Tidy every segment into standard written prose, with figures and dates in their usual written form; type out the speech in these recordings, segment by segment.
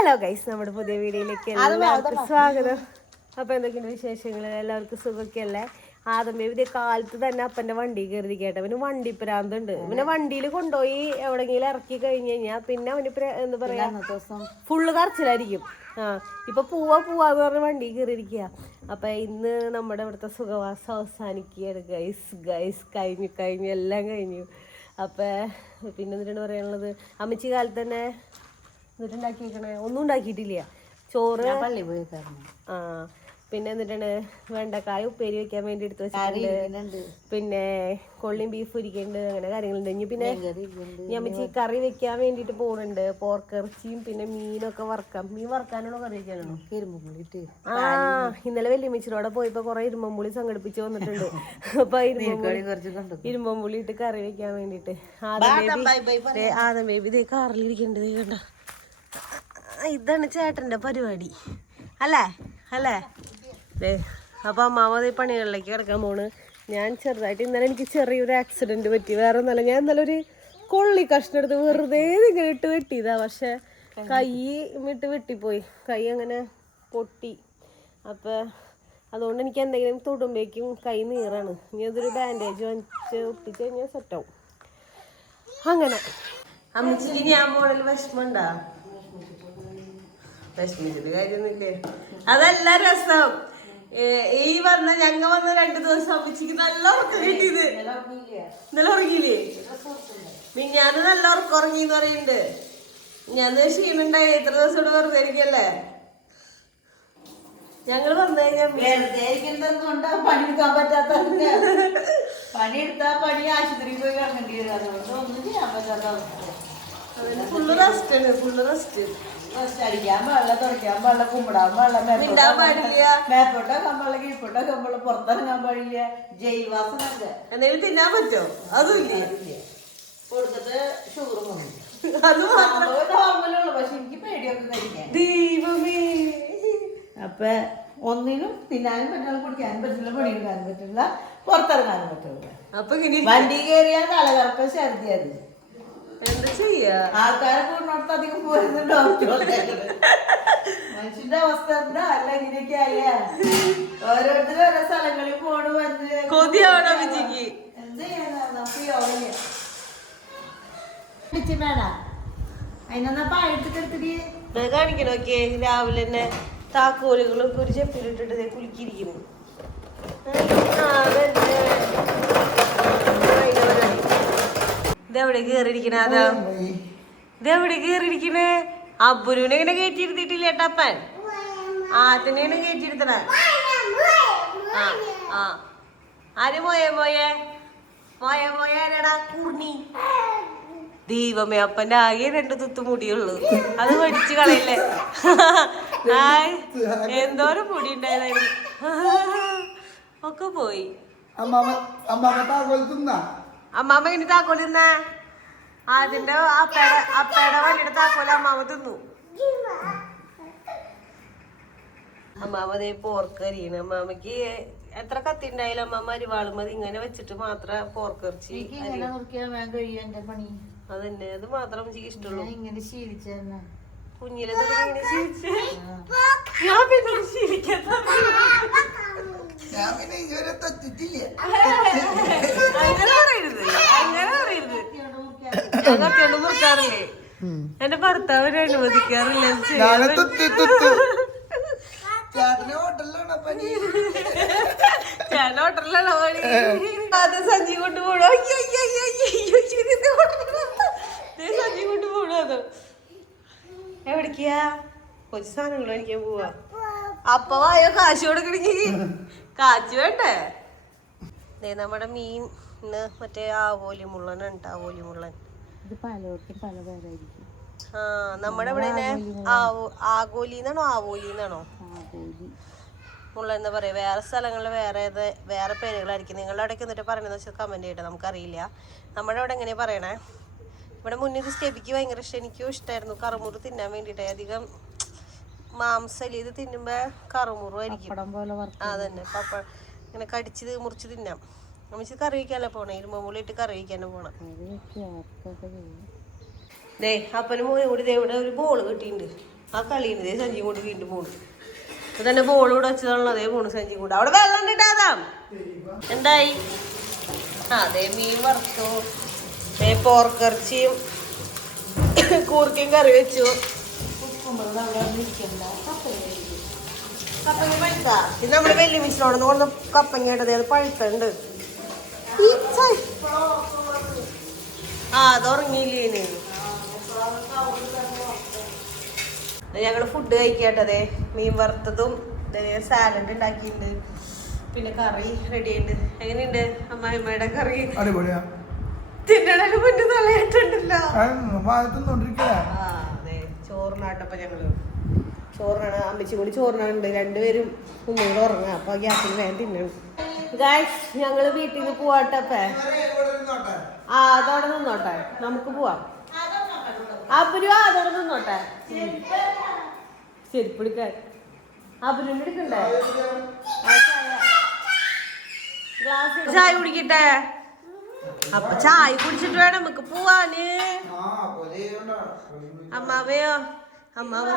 Hello guys, നമ്മുടെ പുതിയ വീഡിയോയിലേക്ക് എല്ലാവർക്കും സ്വാഗതം. അപ്പൊ എന്തൊക്കെയുണ്ട് വിശേഷങ്ങൾ? എല്ലാവർക്കും സുഖമൊക്കെ അല്ലേ? ആദ്യമേ ഇതേ കാലത്ത് തന്നെ അപ്പൻ്റെ വണ്ടി കയറി കേട്ടെ. പിന്നെ വണ്ടി പ്രാന്തുണ്ട്. പിന്നെ വണ്ടിയിൽ കൊണ്ടുപോയി എവിടെയെങ്കിലും ഇറക്കി കഴിഞ്ഞ് കഴിഞ്ഞാൽ പിന്നെ അവന് എന്താ പറയാ ഫുള്ള് കറച്ചിലായിരിക്കും. ഇപ്പൊ പോവാന്ന് പറഞ്ഞ വണ്ടി കയറിയിരിക്കുക. അപ്പൊ ഇന്ന് നമ്മുടെ ഇവിടുത്തെ സുഖവാസം അവസാനിക്കുകയാണ് ഗൈസ്. കഴിഞ്ഞു എല്ലാം കഴിഞ്ഞു. അപ്പൊ പിന്നെ എന്നിട്ടാണ് പറയാനുള്ളത്, അമ്മച്ചി കാലത്ത് തന്നെ എന്നിട്ടുണ്ടാക്കിയിരിക്കണേ ഒന്നും ഉണ്ടാക്കിയിട്ടില്ല. ചോറ് പള്ളി പോയി പിന്നെ എന്നിട്ടാണ് വെണ്ടക്കായ ഉപ്പേരി വെക്കാൻ വേണ്ടി എടുത്ത് വെച്ചിട്ടുണ്ട്. പിന്നെ കൊള്ളിയും ബീഫ് ഇരിക്കുന്നുണ്ട്. അങ്ങനെ കാര്യങ്ങളുണ്ട്. ഇനി പിന്നെ അമ്മച്ചി കറി വെക്കാൻ വേണ്ടിട്ട് പോകുന്നുണ്ട്. പോർക്കിറച്ചിയും പിന്നെ മീനൊക്കെ വറക്കാം. മീൻ വറക്കാനാണോ കറി വെക്കാനാണോ? ഇന്നലെ വലിയമ്മച്ചിയോടെ പോയപ്പോ കുറെ ഇരുമ്പുളി സംഘടിപ്പിച്ച് വന്നിട്ടുണ്ട്. അപ്പൊ ഇരുമ്പുളി ഇട്ട് കറി വെക്കാൻ വേണ്ടിട്ട് ആദ്യം ബേബി ഇതേ കാറിലിരിക്കണ്ടത് കണ്ട. ഇതാണ് ചേട്ടന്റെ പരിപാടി അല്ലേ? അപ്പൊ അമ്മാമ പണികളിലേക്ക് കിടക്കാൻ പോണ്. ഞാൻ ചെറുതായിട്ട് ഇന്നലെ എനിക്ക് ചെറിയൊരു ആക്സിഡന്റ് പറ്റി. വേറെ ഒന്നല്ല, ഞാൻ ഇന്നലെ ഒരു കൊള്ളി കഷ്ണം എടുത്ത് വെറുതെ ഇങ്ങനെ ഇട്ട് വെട്ടിയതാ. പക്ഷെ കൈ ഇട്ട് വെട്ടിപ്പോയി. കൈ അങ്ങനെ പൊട്ടി. അപ്പൊ അതുകൊണ്ട് എനിക്ക് എന്തെങ്കിലും തൊടുമ്പോഴേക്കും കൈ നീറാണ്. ഇനി അതൊരു ബാൻഡേജ് വാങ്ങിച്ച് ഒട്ടിച്ച് കഴിഞ്ഞാൽ സെറ്റാവും. അങ്ങനെ അമ്മച്ചിക്ക് ഞാൻ മോഡൽ വിഷമണ്ടാ? വിഷമിച്ചിട്ട് കാര്യമൊന്നുമില്ലേ? അതല്ല രസം. ഈ ഞങ്ങ വന്ന 2 ദിവസം അമ്മച്ചിക്ക് നല്ല ഉറക്കം കിട്ടിയത്. ഇന്നലെ ഉറങ്ങിയില്ലേ? മിഞ്ഞാന്ന് നല്ല ഉറക്കം ഉറങ്ങിന്ന് പറയുന്നുണ്ട്. ഞാൻ ക്ഷീണുണ്ടായി. ഇത്ര ദിവസം ഇവിടെ വെറുതെ ഇരിക്കല്ലേ? ഞങ്ങള് വന്നു കഴിഞ്ഞാൽ പണിയെടുക്കാൻ പറ്റാത്ത പണിയെടുത്താ പണി ആശുപത്രിയിൽ പോയി കിടക്കേണ്ടി വരും. അതുകൊണ്ട് ഒന്നും ചെയ്യാൻ പറ്റാത്ത അവസ്ഥ. Full rest. അടിക്കാൻ പാടില്ല, തുറയ്ക്കാൻ പാടില്ല, കുമ്പിടാൻ പാടില്ല, മേപ്പോട്ടൊക്കാൻ പാടില്ല, കീഴ്പോട്ടൊക്കാൻ പാടില്ല, പുറത്തിറങ്ങാൻ പാടില്ല. ജൈവാസം എന്തെങ്കിലും തിന്നാൻ പറ്റോ? അതും ഇല്ല. കൊടുത്തിട്ട് ഷുഗർ വന്നു. അത് നോർമലുള്ളൂ. പക്ഷെ എനിക്ക് പേടിയൊക്കെ കഴിക്കാൻ. ദൈവമേ. അപ്പൊ ഒന്നിനും തിന്നാനും പറ്റില്ല, കുടിക്കാനും പറ്റില്ല, പണിയെടുക്കാനും പറ്റില്ല, പുറത്തിറങ്ങാനും പറ്റില്ല. അപ്പൊ വണ്ടി കയറിയാൽ തലകറക്കം ഛർദിയത്. എന്താ ചെയ്യാ? ആൾക്കാരെ കൂടിനോടത്ത് അധികം പോരുന്നുണ്ടോ? മനുഷ്യന്റെ അവസ്ഥ എന്താ? അല്ല ഇങ്ങനെയൊക്കെ ആയ ഓരോരുത്തരും ഓരോ സ്ഥലങ്ങളിൽ പോണ് വന്ന് കൊതിയാവണോ വിജിക്ക്? എന്ത് ചെയ്യാനാ? നമുക്ക് യോഗ വേണ അതിനെന്നാ പാഴത്തിട്ടെടുത്തിട്ട് കാണിക്കണോക്കെ. രാവിലെ തന്നെ താക്കോലുകളൊക്കെ ഒരു ചെപ്പിലിട്ടിട്ട് കുലുക്കിയിരിക്കുന്നു. ഇതെവിടെ കേറിയിരിക്കണ? അതാ ഇതെവിടെ കേറിയിരിക്കണേ? അബ്ബുരുവിനെ ഇങ്ങനെ കയറ്റിയിരുത്തിട്ടില്ല ഏട്ടപ്പൻ. ആത്തിനെയാണ് കയറ്റിയിരുത്തണ. ആര് മോയാടാ കുർണി. ദൈവമേ, അപ്പന്റെ ആകെ 2 തുത്തു മുടിയുള്ളൂ. അത് പഠിച്ചു കളയല്ലേ? എന്തോരം മുടി ഉണ്ടായതായിരുന്നു. ഒക്കെ പോയി. അമ്മാമ്മ ഇനി താക്കോല് തിന്നാ? അതിന്റെ അപ്പയുടെ വണ്ടിയുടെ താക്കോല് അമ്മാമ്മ തിന്നു. അമ്മാമ്മ അതേ പോർക്കരിയാണ്. അമ്മാമ്മക്ക് എത്ര കത്തി ഉണ്ടായാലും അമ്മാമ്മ അരിവാളും മതി ഇങ്ങനെ വെച്ചിട്ട് മാത്രം പോർക്കിറച്ചി. അതന്നെ, അത് മാത്രം എനിക്ക് ഇഷ്ടമുള്ളൂ. ഇങ്ങനെ ശീലിച്ച കുഞ്ഞിലെ ഇങ്ങനെ ശീലിച്ച. ഞാൻ പിന്നെ ശീലിക്കാത്ത അങ്ങനെ പറയരുത്. ഞാൻ കത്തിയൊന്നും മുറിക്കാറില്ലേ. എന്റെ ഭർത്താവിനെ അനുവദിക്കാറില്ല. ഞാൻ ഹോട്ടലിലാണോ പണി? അത് സഞ്ചി കൊണ്ട് പോണോ? സഞ്ചി കൊണ്ട് പോണോ? അതോ എവിടേക്കാ? കൊച്ചു സാധനങ്ങൾ മേടിക്കാൻ പോവാ. അപ്പൊ വായോ കാശ് കൊടുക്കണെങ്കി കാശ് വേണ്ടേ? നമ്മുടെ മീൻ മറ്റേ ആവോലി മുള്ളനുണ്ട്. ആവോലി മുള്ളൻ നമ്മുടെ ഇവിടെ ആഗോലി എന്നാണോ ആവോലി എന്നാണോ മുള്ളൻ എന്താ പറയാ? വേറെ സ്ഥലങ്ങളിൽ വേറെ പേരുകളായിരിക്കും. നിങ്ങളുടെ അവിടേക്ക് എന്നിട്ട് പറയണെന്ന് വെച്ചാൽ കമന്റ് ചെയ്യട്ടെ. നമുക്കറിയില്ല നമ്മുടെ അവിടെ എങ്ങനെയാ പറയണേ. ഇവിടെ മുന്നിൽ സ്റ്റെബിക്ക് ഭയങ്കര ഇഷ്ടം. എനിക്കും ഇഷ്ടമായിരുന്നു കറുമുറ് തിന്നാൻ വേണ്ടിയിട്ട്. അധികം മാംസം ഇത് തിന്നുമ്പോ കറുമുറുമായിരിക്കും. അതന്നെ, പപ്പടം ഇങ്ങനെ കടിച്ച് മുറിച്ച് തിന്നാം. നമുക്ക് കറി വയ്ക്കാനല്ലേ പോണേ? ഇരുമ്പുള്ളിട്ട് കറി വയ്ക്കാനോ പോണം. ദേ അപ്പനും മോനും കൂടി ഇവിടെ ഒരു ബോള് കിട്ടിയിട്ടുണ്ട്. ആ കളിയുണ്ട് സഞ്ചി കൊണ്ട് വീണ്ടും പോണു. അപ്പൊ തന്നെ ബോൾ കൂടെ വെച്ചതാണല്ലോ, അതേ പോണു സഞ്ചി കൊണ്ട്. അവിടെ വെള്ളം കിട്ടാതാ എന്തായി? അതെ മീൻ വറുത്തു, പോർക്കിറച്ചിയും കൂർക്കയും കറി വെച്ചു. ഇത് നമ്മുടെ വലിയ മിച്ചിനോടൊന്ന് കൊണ്ട് കപ്പങ്ങ ഇട്ടത്, അത് പഴുത്തുണ്ട്. അത് ഉറങ്ങിയില്ലേ? ഞങ്ങള് ഫുഡ് കഴിക്കട്ടതേ. മീൻ വറുത്തതും സാലഡ് ഉണ്ടാക്കിയിട്ടുണ്ട്, പിന്നെ കറി റെഡി ഉണ്ട്. എങ്ങനെയുണ്ട് അമ്മായിമ്മയുടെ കറി? തിന്നണ മുന്നേ തലയായിട്ടുണ്ടല്ലോ. അതെ ചോറിനാട്ടപ്പോ ഞങ്ങള് ചോറിനാണ്, അമ്മച്ചി കൂടി ചോറിനുണ്ട്. രണ്ടുപേരും കുഞ്ഞുങ്ങൾ ഉറങ്ങാം, അപ്പൊ ഗ്യാസിന് വേഗം തിന്നണം. ഗായ്സ് ഞങ്ങള് വീട്ടിൽ നിന്ന് പോവാട്ടപ്പേ. അതോടെ നിന്നോട്ടെ, നമുക്ക് പോവാം. അബുരു അതോടെ നിന്നോട്ടെ. ചെരുപ്പിടിക്കാൻ അബുരുവിന്റെ എടുക്കണ്ടേ? ചായ കുടിക്കട്ടെ. അപ്പൊ ചായ കുടിച്ചിട്ട് വേണം നമുക്ക് പോവാന്. അമ്മാവയോ? അമ്മാവ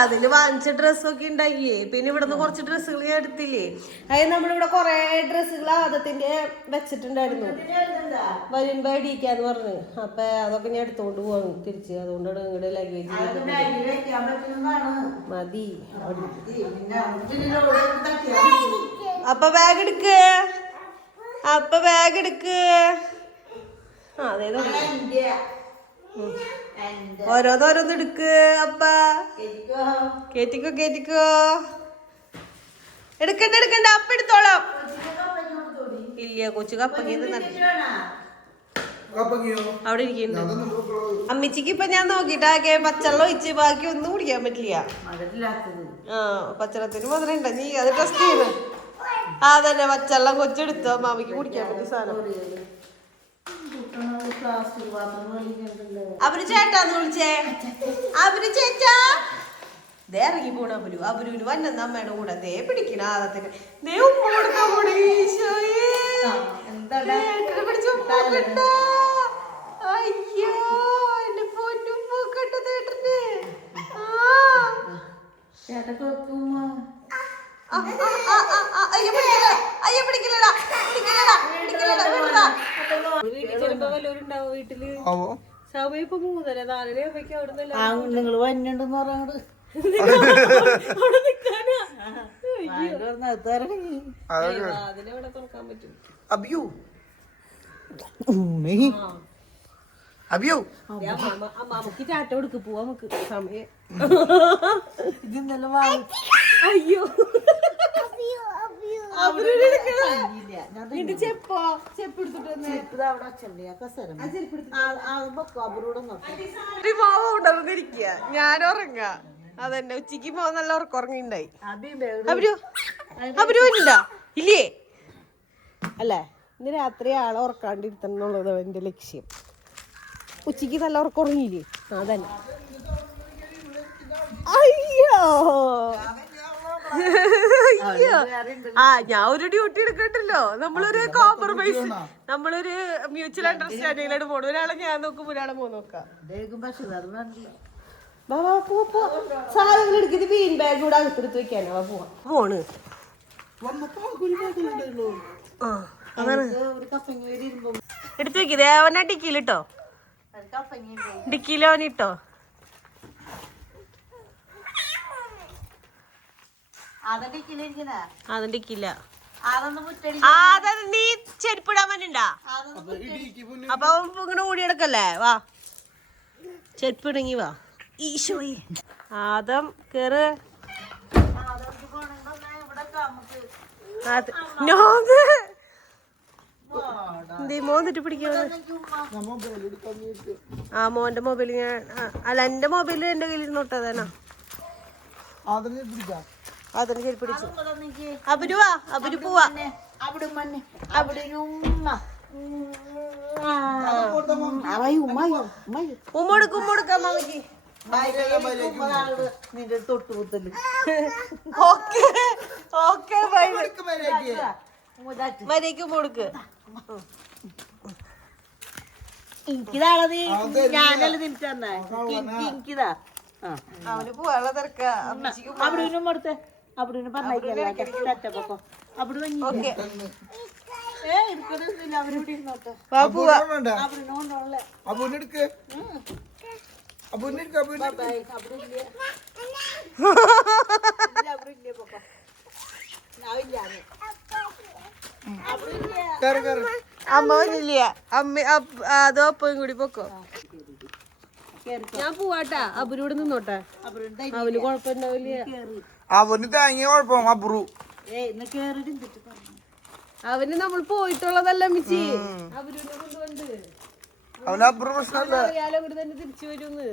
അതില് വാങ്ങിച്ച ഡ്രസ്സൊക്കെ ഉണ്ടായില്ലേ. പിന്നെ ഇവിടുന്ന് കുറച്ച് ഡ്രസ്സുകൾ ഞാൻ എടുത്തില്ലേ. അതായത് നമ്മളിവിടെ കൊറേ ഡ്രസ്സുകൾ ആദത്തിന്റെ വെച്ചിട്ടുണ്ടായിരുന്നു, വരുമ്പോ അടിക്കാന്ന് പറഞ്ഞ്. അപ്പൊ അതൊക്കെ ഞാൻ എടുത്തോണ്ട് പോകും തിരിച്ച്. അതുകൊണ്ടാണ് നിങ്ങളുടെ ലഗേജ് മതി. അപ്പൊ ബാഗ് എടുക്ക്, അപ്പൊ ബാഗ് എടുക്ക്. അതെ ഓരോന്നോരോന്ന് എടുക്ക്. അപ്പ കേറ്റിക്കോ കേറ്റിക്കോ. എടുക്കണ്ട എടുക്കണ്ട, അപ്പ എടുത്തോളാം. ഇല്ല കൊച്ചു കപ്പങ്ങ അവിടെ ഇരിക്കുന്നുണ്ട്. അമ്മച്ചിക്ക് ഇപ്പൊ ഞാൻ നോക്കിട്ടാകെ പച്ചവെള്ളം ഒഴിച്ച് ബാക്കി ഒന്നും കുടിക്കാൻ പറ്റില്ല. പച്ചവെള്ളത്തിന് മധുരം ഉണ്ട. നീ അത് ടെസ്റ്റ് ചെയ്യുന്നു. അതന്നെ പച്ചവെള്ളം കൊച്ചെടുത്തോ മാമിക്ക് കുടിക്കാൻ പറ്റിയ സാധനം. അവര് ചേട്ടാന്ന് വിളിച്ചേ. അവര് ചേച്ചാ ദേ ഇറങ്ങി പോണ അബുരു. അബുരുവിന് വന്നെന്ന അമ്മയുടെ കൂടെ ദേ പിടിക്കണ ആദത്തിന്. ദേ ഉമ്മ കൊടുക്കാൻ പോണേ. അയ്യോ എന്റെ പൊന്നും പോക്കട്ടെ ചേട്ടന്. വീട്ടില് സമയം ഇപ്പൊ 3:30-4 നിങ്ങൾ വന്നിണ്ടെന്ന് പറഞ്ഞത് അതിനെവിടെ തുറക്കാൻ പറ്റും? അമ്മാമക്ക് ചാട്ട കൊടുക്ക് പോവാ നമുക്ക് സമയം. അയ്യോ ചെപ്പോ ചെപ്പ് എടുത്തിട്ടിരിക്കുക. ഞാൻ ഉറങ്ങ അതന്നെ. ഉച്ചക്ക് പോ നല്ല ഉറക്കം ഉറങ്ങിണ്ടായി. അവരു അവരുണ്ടാ ഇല്ലേ? അല്ലേ ഇന്ന് രാത്രി ആളെ ഉറക്കാണ്ടിരുത്തന്നുള്ളത് എന്റെ ലക്ഷ്യം. ഉച്ചക്ക് നല്ല ഉറക്കം ഉറങ്ങിയില്ലേ? അതന്നെ. അയ്യോ ഞാൻ ഒരു ഡ്യൂട്ടി എടുക്കണ്ടല്ലോ. നമ്മളൊരു കോംപ്രമൈസ്, നമ്മളൊരു മ്യൂച്വൽ അണ്ടർസ്റ്റാൻഡിങ്ങിലോട്ട് പോണു. ഒരാളെ ഞാൻ നോക്കും, ഒരാളെ പോ നോക്കാം. സാധനങ്ങൾ എടുക്കുന്നത് ബീൻ ബാഗ് കൂടെ അകത്തെടുത്ത് വെക്കാനോ പോവാ പോണ്. എടുത്ത് വെക്കതേ അവനാ ഡിക്കിയിലിട്ടോ, ഡിക്കിയിൽ അവനിട്ടോ. അതെനിക്കില്ല. നീ ചെരുപ്പിടാൻ വേണ്ടിണ്ടാ? അപ്പൊ ഇങ്ങനെ ഓടി കിടക്കല്ലേ? വാ ചെരുപ്പിടങ്ങി വാ. ഈശോയെ ആദം കേറ്. മോന്നിട്ട് പിടിക്കാ. മോന്റെ മൊബൈല് ഞാൻ അല്ല, എന്റെ മൊബൈല് എന്റെ കയ്യിൽ ഇരുന്നോട്ടതേനാ. അതിന് ശരി പിടിച്ചു. അബുരു വാ, അബുരു പോവാ. ഉമ്മോടുക്ക് ഉമ്മോടുക്കാം മാമിക്ക്. നിന്റെ തൊട്ടുകൂത്തല് മര്യാദക്ക് ഉമ്മോടുക്ക്. എനിക്കിതാളെ നീ ഞാനല്ലേ നിനക്ക് തന്നെ എനിക്കിതാ അവന് പോവാനുള്ള തിരക്ക അവിടുന്നും കൊടുത്തേ അവിടുന്ന് പറഞ്ഞേക്കല്ലേ അവിടെ അവരോട് ഇരുന്നോട്ടെ അവിടുന്ന് കൊണ്ടോളെ അമ്മ വരില്ല അമ്മ അതോ അപ്പയും കൂടി പൊക്കോ ഞാൻ പോവാട്ടാ അബുരൂടെ നിന്നോട്ടെ അവന് കൊഴപ്പുണ്ടാവില്ല അവന് തേങ്ങിയ കുഴപ്പം അബ്രു അവന് നമ്മൾ പോയിട്ടുള്ളതല്ല മിച്ചി അവരൂടെ കൊണ്ടുകൊണ്ട് അവന് അബ്രു പ്രശ്നമല്ല അറിയാലോ ഇവിടെ തന്നെ തിരിച്ചു വരുന്ന്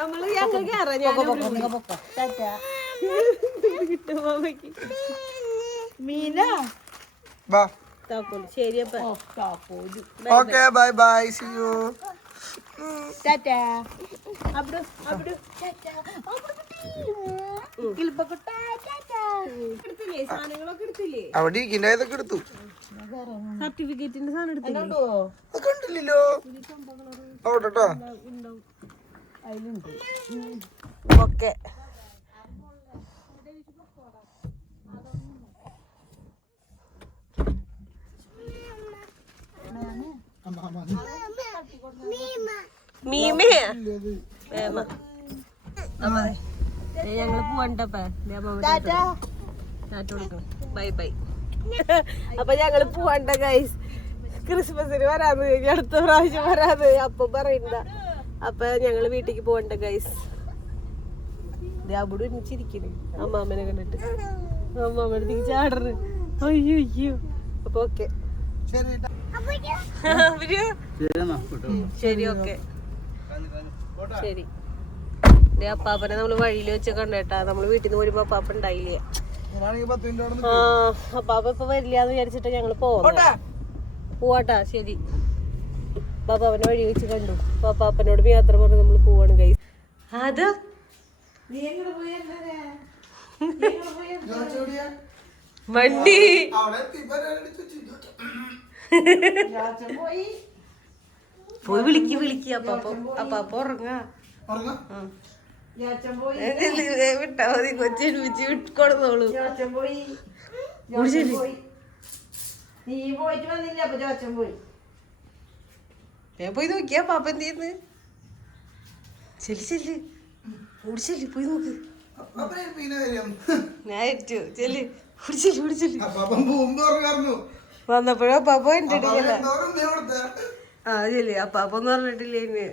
നമ്മള് ഞങ്ങൾ മീന ബാ ശരി അപ്പൊ okay bye bye see you ടാറ്റാ സാധനങ്ങളൊക്കെ എടുത്തില്ലേ അവിടെ ഇരിക്കുന്ന ഇതൊക്കെ എടുത്തു സർട്ടിഫിക്കറ്റിന്റെ സാധനം എടുത്തില്ലേ അതൊക്കെ ഉണ്ടല്ലോ അവിടെ കേട്ടോ ഓക്കെ മീമേ ഞങ്ങള് പോവണ്ടപ്പ ബൈ ബൈ അപ്പൊ ഞങ്ങള് പോവണ്ട ഗൈസ് ക്രിസ്മസിന് വരാന്ന് കഴിഞ്ഞ അടുത്ത പ്രാവശ്യം വരാത് അപ്പൊ പറയണ്ട അപ്പൊ ഞങ്ങള് വീട്ടിക്ക് പോവണ്ട ഗൈസ് അവിടെ ഒരുമിച്ചിരിക്കുന്നു അമ്മാമ്മനെ കണ്ടിട്ട് അമ്മാമ്മ ചാടറ് അയ്യോ അയ്യോ അപ്പൊ ഓക്കെ ശരി ഓക്കെ ശരി അപ്പാപ്പനെ നമ്മള് വഴിയിൽ വെച്ച് കണ്ടേട്ടാ നമ്മള് വീട്ടിൽ നിന്ന് വരുമ്പോ അപ്പാപ്പ ഉണ്ടായില്ലേ അപ്പാപ്പ ഇപ്പൊ വരില്ലാന്ന് വിചാരിച്ചിട്ട് ഞങ്ങള് പോവാട്ടാ ശരി പാപ്പാപ്പനെ വഴി വെച്ച് കണ്ടു പാപ്പാപ്പനോട് യാത്ര പറഞ്ഞ് നമ്മള് പോവാണ് ഗൈസ് അത് വണ്ടി പോയി വിളിക്ക് അപ്പാപ്പ ഉറങ്ങാ വിട്ടാ മതി കൊച്ചെടുപ്പിച്ച് വിട്ടുകൊടുത്തോളൂ ഞാൻ പോയി നോക്കിയാ പാപ്പ എന്ത് ചെയ്യുന്നു ചെല്ലി ഓടിച്ചെല്ലി പോയി നോക്ക് ഞാൻ ഏറ്റു ചെല്ലി ഓടിച്ചെല്ലി വന്നപ്പോഴോ പാപ്പ എന്റെ അടുക്കല ആ ചെല്ലി അപ്പാപ്പൊന്നും പറഞ്ഞിട്ടില്ലേ ഇന്ന്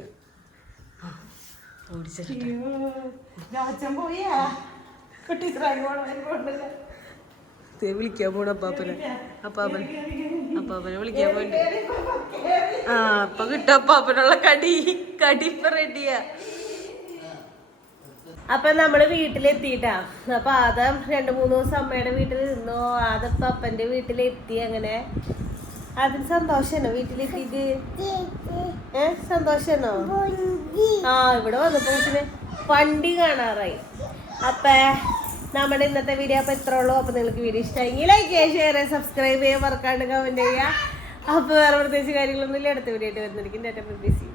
വിളിക്കാൻ പോണ അപ്പാപ്പനെ വിളിക്കാൻ പോയിട്ട് ആ അപ്പൊ കിട്ടും അപ്പാപ്പനുള്ള കടി ഇപ്പൊ റെഡിയാ അപ്പൊ നമ്മള് വീട്ടിലെത്തിട്ടാ അപ്പൊ ആദ്യം 2-3 ദിവസം അമ്മയുടെ വീട്ടിൽ നിന്നോ ആദ്യപ്പ അപ്പന്റെ വീട്ടിലെത്തി അങ്ങനെ അതിന് സന്തോഷാണോ വീട്ടിലെത്തിയിട്ട് സന്തോഷാണോ ആ ഇവിടെ വന്നപ്പോ വണ്ടി കാണാറായി അപ്പൊ നമ്മുടെ ഇന്നത്തെ വീഡിയോ അപ്പൊ ഇത്ര ഉള്ളൂ അപ്പൊ നിങ്ങൾക്ക് വീഡിയോ ഇഷ്ടമെങ്കിൽ ലൈക്ക് ചെയ്യുക ഷെയർ ചെയ്യുക സബ്സ്ക്രൈബ് ചെയ്യുക മറക്കാണ്ട് കമന്റ് ചെയ്യുക അപ്പൊ വേറെ പ്രത്യേകിച്ച് കാര്യങ്ങളൊന്നും ഇല്ല അടുത്ത വീഡിയോ ആയിട്ട് വരുന്നതായിരിക്കും.